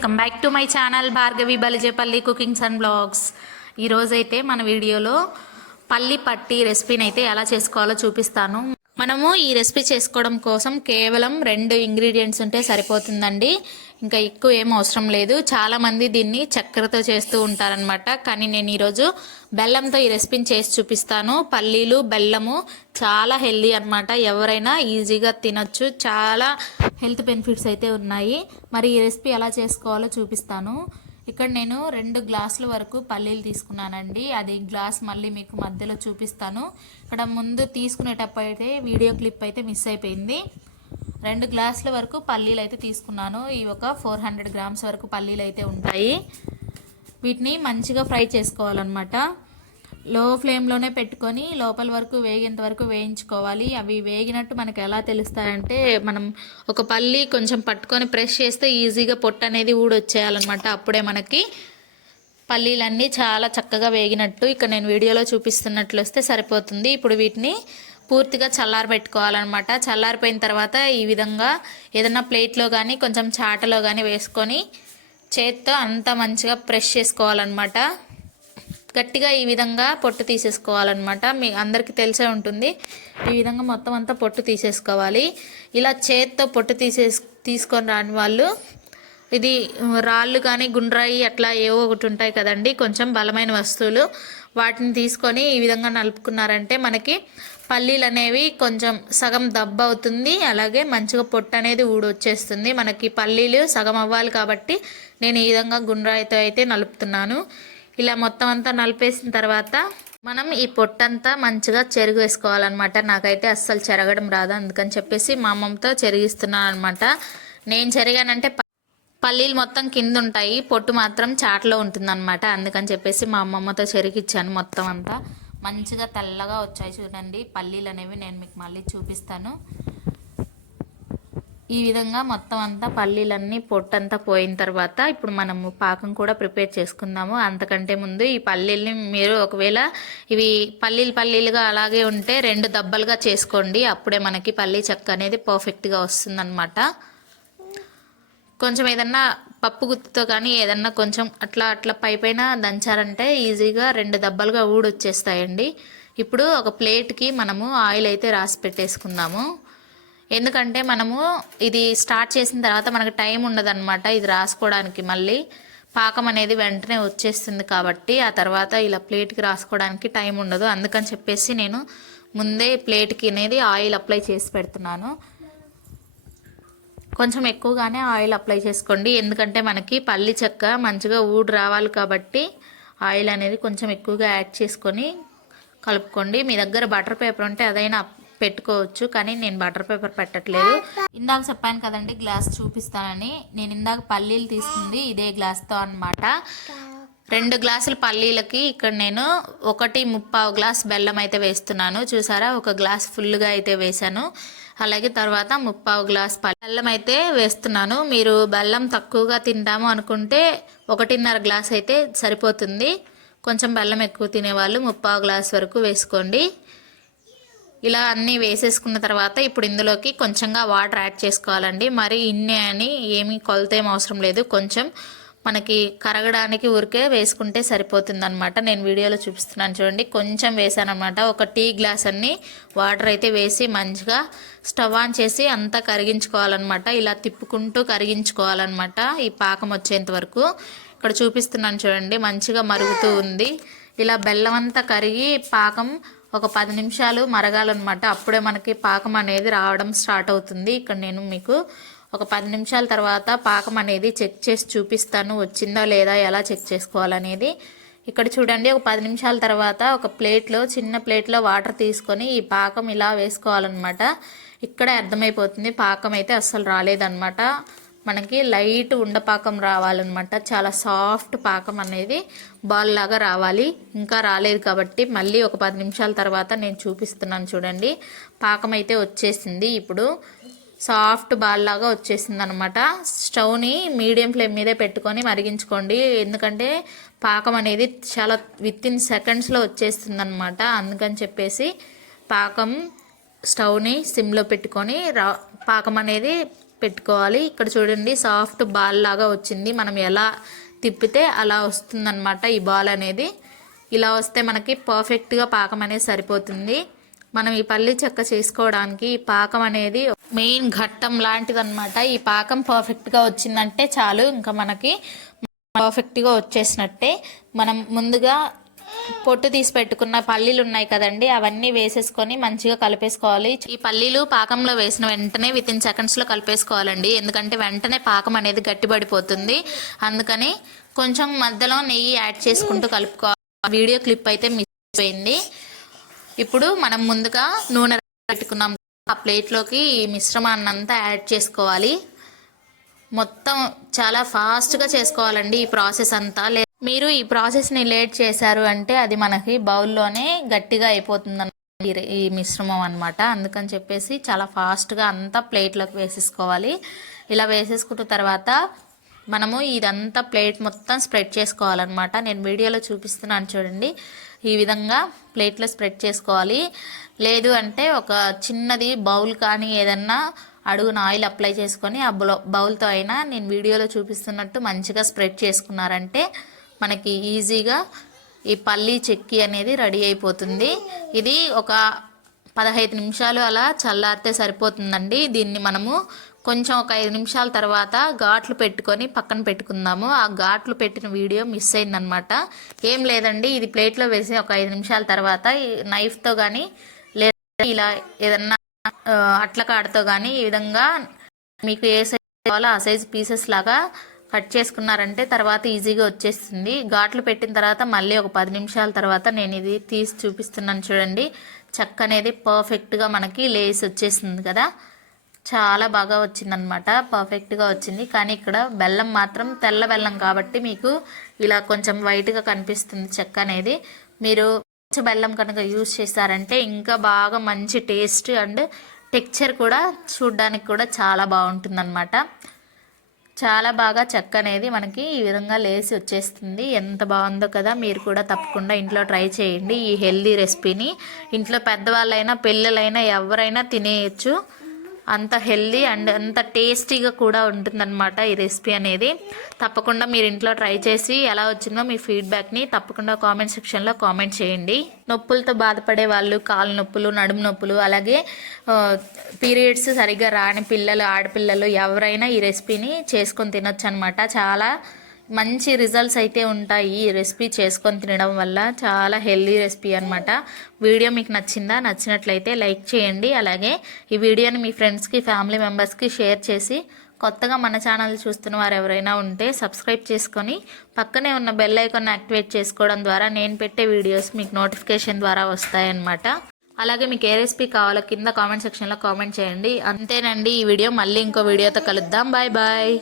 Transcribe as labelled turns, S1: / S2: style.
S1: Welcome back to my channel Bhargavi Balijepalli cookings and blogs. ఈరోజైతే మన వీడియోలో పల్లి పట్టి రెసిపీని అయితే ఎలా చేసుకోవాలో చూపిస్తాను. మనము ఈ రెసిపీ చేసుకోవడం కోసం కేవలం రెండు ఇంగ్రీడియంట్స్ ఉంటే సరిపోతుందండి. ఇంకా ఎక్కువ ఏం అవసరం లేదు. చాలామంది దీన్ని చక్కెరతో చేస్తూ ఉంటారనమాట కానీ నేను ఈరోజు బెల్లంతో ఈ రెసిపీని చేసి చూపిస్తాను. పల్లీలు బెల్లము చాలా హెల్దీ అనమాట ఎవరైనా ఈజీగా తినొచ్చు. చాలా హెల్త్ బెనిఫిట్స్ అయితే ఉన్నాయి. మరి ఈ రెసిపీ ఎలా చేసుకోవాలో చూపిస్తాను. ఇక్కడ నేను రెండు గ్లాసుల వరకు పల్లీలు తీసుకున్నానండి. అది గ్లాస్ మళ్ళీ మీకు మధ్యలో చూపిస్తాను. ఇక్కడ ముందు తీసుకునేటప్పుడు అయితే వీడియో క్లిప్ అయితే మిస్ అయిపోయింది. రెండు గ్లాసుల వరకు పల్లీలు అయితే తీసుకున్నాను. ఈ ఒక ఫోర్ హండ్రెడ్ గ్రామ్స్ వరకు పల్లీలు అయితే ఉంటాయి. వీటిని మంచిగా ఫ్రై చేసుకోవాలన్నమాట. లో ఫ్లేమ్లోనే పెట్టుకొని లోపల వరకు వేగేంత వరకు వేయించుకోవాలి. అవి వేగినట్టు మనకు ఎలా తెలుస్తాయంటే మనం ఒక పల్లి కొంచెం పట్టుకొని ప్రెస్ చేస్తే ఈజీగా పొట్టు అనేది ఊడొచ్చేయాలన్నమాట. అప్పుడే మనకి పల్లీలన్నీ చాలా చక్కగా వేగినట్టు ఇక్కడ నేను వీడియోలో చూపిస్తున్నట్లు వస్తే సరిపోతుంది. ఇప్పుడు వీటిని పూర్తిగా చల్లారబెట్టుకోవాలన్నమాట. చల్లారిపోయిన తర్వాత ఈ విధంగా ఏదైనా ప్లేట్లో కానీ కొంచెం చాటలో కానీ వేసుకొని చేత్తో అంతా మంచిగా ప్రెష్ చేసుకోవాలన్నమాట. గట్టిగా ఈ విధంగా పొట్టు తీసేసుకోవాలన్నమాట. మీ అందరికీ తెలిసే ఉంటుంది. ఈ విధంగా మొత్తం అంతా పొట్టు తీసేసుకోవాలి. ఇలా చేత్తో పొట్టు తీసే తీసుకొని రాని వాళ్ళు ఇది రాళ్ళు కానీ గుండ్రాయి అట్లా ఏవో ఒకటి ఉంటాయి కదండి. కొంచెం బలమైన వస్తువులు. వాటిని తీసుకొని ఈ విధంగా నలుపుకున్నారంటే మనకి పల్లీలు అనేవి కొంచెం సగం దబ్బ అవుతుంది. అలాగే మంచిగా పొట్టు అనేది ఊడొచ్చేస్తుంది. మనకి పల్లీలు సగం అవ్వాలి కాబట్టి నేను ఈ విధంగా గుండ్రాయితో అయితే నలుపుతున్నాను. ఇలా మొత్తం అంతా నలిపేసిన తర్వాత మనం ఈ పొట్టంతా మంచిగా చెరుగు వేసుకోవాలన్నమాట. నాకైతే అస్సలు చెరగడం రాదు. అందుకని చెప్పేసి మా అమ్మమ్మతో చెరిగిస్తున్నాను అనమాట నేను చెరిగానంటే పల్లీలు మొత్తం కింద ఉంటాయి పొట్టు మాత్రం చాట్లో ఉంటుందన్నమాట. అందుకని చెప్పేసి మా అమ్మమ్మతో చెరిగిచ్చాను మొత్తం అంతా. మంచిగా తెల్లగా వచ్చాయి చూడండి. పల్లీలు అనేవి నేను మీకు మళ్ళీ చూపిస్తాను. ఈ విధంగా మొత్తం అంతా పల్లీలన్నీ పొట్టంతా పోయిన తర్వాత ఇప్పుడు మనము పాకం కూడా ప్రిపేర్ చేసుకుందాము. అంతకంటే ముందు ఈ పల్లీల్ని మీరు ఒకవేళ ఇవి పల్లీలు పల్లీలుగా అలాగే ఉంటే రెండు దబ్బలుగా చేసుకోండి. అప్పుడే మనకి పల్లీ చెక్క అనేది పర్ఫెక్ట్గా వస్తుందన్నమాట. కొంచెం ఏదన్నా పప్పు గుత్తుతో కానీ ఏదన్నా కొంచెం అట్లా అట్లా పై పైన దంచారంటే ఈజీగా రెండు దబ్బలుగా ఊడొచ్చేస్తాయండి. ఇప్పుడు ఒక ప్లేట్కి మనము ఆయిల్ అయితే రాసి పెట్టేసుకుందాము. ఎందుకంటే మనము ఇది స్టార్ట్ చేసిన తర్వాత మనకు టైం ఉండదన్నమాట ఇది రాసుకోవడానికి మళ్ళీ. పాకం అనేది వెంటనే వచ్చేస్తుంది కాబట్టి ఆ తర్వాత ఇలా ప్లేట్కి రాసుకోవడానికి టైం ఉండదు. అందుకని చెప్పేసి నేను ముందే ప్లేట్కి అనేది ఆయిల్ అప్లై చేసి పెడుతున్నాను. కొంచెం ఎక్కువగానే ఆయిల్ అప్లై చేసుకోండి. ఎందుకంటే మనకి పల్లి చెక్క మంచిగా ఊడు రావాలి కాబట్టి ఆయిల్ అనేది కొంచెం ఎక్కువగా యాడ్ చేసుకొని కలుపుకోండి. మీ దగ్గర బటర్ పేపర్ ఉంటే అదైనా పెట్టుకోవచ్చు కానీ నేను బటర్ పేపర్ పెట్టట్లేదు. ఇందాక చెప్పాను కదండి గ్లాస్ చూపిస్తానని. నేను ఇందాక పల్లీలు తీసుకుంది ఇదే గ్లాస్తో అనమాట రెండు గ్లాసుల పల్లీలకి ఇక్కడ నేను ఒకటి ముప్పావు గ్లాస్ బెల్లం అయితే వేస్తున్నాను. చూసారా? ఒక గ్లాస్ ఫుల్గా అయితే వేసాను అలాగే తర్వాత ముప్పావు గ్లాస్ బెల్లం అయితే వేస్తున్నాను. మీరు బెల్లం తక్కువగా తింటాము అనుకుంటే ఒకటిన్నర గ్లాస్ అయితే సరిపోతుంది. కొంచెం బెల్లం ఎక్కువ తినేవాళ్ళు ముప్పావు గ్లాస్ వరకు వేసుకోండి. ఇలా అన్నీ వేసేసుకున్న తర్వాత ఇప్పుడు ఇందులోకి కొంచెంగా వాటర్ యాడ్ చేసుకోవాలండి. మరి ఇన్ని అని ఏమీ కొలత ఏం అవసరం లేదు. కొంచెం మనకి కరగడానికి ఊరికే వేసుకుంటే సరిపోతుంది అనమాట నేను వీడియోలో చూపిస్తున్నాను చూడండి. కొంచెం వేసాను అనమాట ఒక టీ గ్లాస్ అన్ని వాటర్ అయితే వేసి మంచిగా స్టవ్ ఆన్ చేసి అంతా కరిగించుకోవాలన్నమాట. ఇలా తిప్పుకుంటూ కరిగించుకోవాలన్నమాట ఈ పాకం వచ్చేంత వరకు. ఇక్కడ చూపిస్తున్నాను చూడండి. మంచిగా మరుగుతూ ఉంది. ఇలా బెల్లం అంతా కరిగి పాకం ఒక పది నిమిషాలు మరగాలన్నమాట. అప్పుడే మనకి పాకం అనేది రావడం స్టార్ట్ అవుతుంది. ఇక్కడ నేను మీకు ఒక పది నిమిషాల తర్వాత పాకం అనేది చెక్ చేసి చూపిస్తాను. వచ్చిందా లేదా ఎలా చెక్ చేసుకోవాలనేది. ఇక్కడ చూడండి ఒక పది నిమిషాల తర్వాత ఒక ప్లేట్లో చిన్న ప్లేట్లో వాటర్ తీసుకొని ఈ పాకం ఇలా వేసుకోవాలన్నమాట. ఇక్కడే అర్థమైపోతుంది పాకం అయితే అస్సలు రాలేదన్నమాట. మనకి లైట్ ఉండపాకం రావాలన్నమాట. చాలా సాఫ్ట్ పాకం అనేది బాల్ లాగా రావాలి. ఇంకా రాలేదు కాబట్టి మళ్ళీ ఒక పది నిమిషాల తర్వాత నేను చూపిస్తున్నాను చూడండి. పాకం అయితే వచ్చేసింది ఇప్పుడు. సాఫ్ట్ బాల్ లాగా వచ్చేసింది అనమాట స్టవ్ని మీడియం ఫ్లేమ్ మీదే పెట్టుకొని మరిగించుకోండి. ఎందుకంటే పాకం అనేది చాలా విత్ ఇన్ సెకండ్స్లో వచ్చేస్తుంది అనమాట అందుకని చెప్పేసి పాకం స్టవ్ని సిమ్లో పెట్టుకొని రా పాకం అనేది పెట్టుకోవాలి. ఇక్కడ చూడండి సాఫ్ట్ బాల్ లాగా వచ్చింది. మనం ఎలా తిప్పితే అలా వస్తుందన్నమాట ఈ బాల్ అనేది. ఇలా వస్తే మనకి పర్ఫెక్ట్గా పాకం అనేది సరిపోతుంది. మనం ఈ పల్లి చెక్క చేసుకోవడానికి ఈ పాకం అనేది మెయిన్ ఘట్టం లాంటిది అనమాట ఈ పాకం పర్ఫెక్ట్గా వచ్చిందంటే చాలు. ఇంకా మనకి పర్ఫెక్ట్గా వచ్చేసినట్టే. మనం ముందుగా పొట్టు తీసి పెట్టుకున్న పల్లీలు ఉన్నాయి కదండి అవన్నీ వేసేసుకొని మంచిగా కలిపేసుకోవాలి. ఈ పల్లీలు పాకంలో వేసిన వెంటనే విత్ ఇన్ సెకండ్స్లో కలిపేసుకోవాలండి. ఎందుకంటే వెంటనే పాకం అనేది గట్టిపడిపోతుంది. అందుకని కొంచెం మధ్యలో నెయ్యి యాడ్ చేసుకుంటూ కలుపుకోవాలి. వీడియో క్లిప్ అయితే మిస్ అయిపోయింది ఇప్పుడు మనం ముందుగా నూనె పెట్టుకున్నాం. ఆ ప్లేట్లోకి ఈ మిశ్రమాన్ని అంతా యాడ్ చేసుకోవాలి. మొత్తం చాలా ఫాస్ట్గా చేసుకోవాలండి ఈ ప్రాసెస్ అంతా. మీరు ఈ ప్రాసెస్ని లేట్ చేశారు అంటే అది మనకి బౌల్లోనే గట్టిగా అయిపోతుంది ఈ మిశ్రమం అనమాట అందుకని చెప్పేసి చాలా ఫాస్ట్గా అంతా ప్లేట్లోకి వేసేసుకోవాలి. ఇలా వేసేసుకున్న తర్వాత మనము ఇదంతా ప్లేట్ మొత్తం స్ప్రెడ్ చేసుకోవాలన్నమాట. నేను వీడియోలో చూపిస్తున్నాను చూడండి. ఈ విధంగా ప్లేట్లో స్ప్రెడ్ చేసుకోవాలి. లేదు అంటే ఒక చిన్నది బౌల్ కానీ ఏదన్నా అడుగున ఆయిల్ అప్లై చేసుకొని ఆ బౌల్తో అయినా నేను వీడియోలో చూపిస్తున్నట్టు మంచిగా స్ప్రెడ్ చేసుకున్నారంటే మనకి ఈజీగా ఈ పల్లీ చెక్కి అనేది రెడీ అయిపోతుంది. ఇది ఒక పదహైదు నిమిషాలు అలా చల్లారితే సరిపోతుందండి. దీన్ని మనము కొంచెం ఒక ఐదు నిమిషాల తర్వాత ఘాట్లు పెట్టుకొని పక్కన పెట్టుకుందాము. ఆ ఘాట్లు పెట్టిన వీడియో మిస్ అయిందనమాట. ఏం లేదండి ఇది ప్లేట్లో వేసి ఒక ఐదు నిమిషాల తర్వాత నైఫ్తో కానీ లేదా ఇలా ఏదన్నా అట్ల కాడతో కానీ ఈ విధంగా మీకు ఏ సైజ్ కావాలో ఆ సైజ్ పీసెస్ లాగా కట్ చేసుకున్నారంటే తర్వాత ఈజీగా వచ్చేస్తుంది. ఘాట్లు పెట్టిన తర్వాత మళ్ళీ ఒక పది నిమిషాల తర్వాత నేను ఇది తీసి చూపిస్తున్నాను చూడండి. చెక్క అనేది పర్ఫెక్ట్గా మనకి లేస్ వచ్చేసింది కదా. చాలా బాగా వచ్చిందనమాట పర్ఫెక్ట్గా వచ్చింది. కానీ ఇక్కడ బెల్లం మాత్రం తెల్ల బెల్లం కాబట్టి మీకు ఇలా కొంచెం వైట్గా కనిపిస్తుంది చెక్క అనేది. మీరు పచ్చ బెల్లం కనుక యూజ్ చేశారంటే ఇంకా బాగా మంచి టేస్ట్ అండ్ టెక్చర్ కూడా చూడ్డానికి కూడా చాలా బాగుంటుందన్నమాట. చాలా బాగా చెక్క అనేది మనకి ఈ విధంగా లేసి వచ్చేస్తుంది. ఎంత బాగుందో కదా మీరు కూడా తప్పకుండా ఇంట్లో ట్రై చేయండి ఈ హెల్దీ రెసిపీని. ఇంట్లో పెద్దవాళ్ళైనా పిల్లలైనా ఎవరైనా తినేయచ్చు. అంత హెల్దీ అండ్ అంత టేస్టీగా కూడా ఉంటుందన్నమాట ఈ రెసిపీ అనేది. తప్పకుండా మీరు ఇంట్లో ట్రై చేసి ఎలా వచ్చిందో మీ ఫీడ్బ్యాక్ని తప్పకుండా కామెంట్ సెక్షన్లో కామెంట్ చేయండి. నొప్పులతో బాధపడే వాళ్ళు కాలు నొప్పులు నడుము నొప్పులు అలాగే పీరియడ్స్ సరిగ్గా రాని పిల్లలు ఆడపిల్లలు ఎవరైనా ఈ రెసిపీని చేసుకొని తినొచ్చు అనమాట చాలా మంచి రిజల్ట్స్ అయితే ఉంటాయి ఈ రెసిపీ చేసుకొని తినడం వల్ల. చాలా హెల్దీ రెసిపీ అనమాట వీడియో మీకు నచ్చిందా? నచ్చినట్లయితే లైక్ చేయండి. అలాగే ఈ వీడియోని మీ ఫ్రెండ్స్కి ఫ్యామిలీ మెంబర్స్కి షేర్ చేసి కొత్తగా మన ఛానల్ చూస్తున్న వారు ఎవరైనా ఉంటే సబ్స్క్రైబ్ చేసుకొని పక్కనే ఉన్న బెల్ ఐకాన్ యాక్టివేట్ చేసుకోవడం ద్వారా నేను పెట్టే వీడియోస్ మీకు నోటిఫికేషన్ ద్వారా వస్తాయన్నమాట. అలాగే మీకు ఏ రెసిపీ కావాలో కింద కామెంట్ సెక్షన్లో కామెంట్ చేయండి. అంతేనండి. ఈ వీడియో మళ్ళీ ఇంకో వీడియోతో కలుద్దాం. Bye bye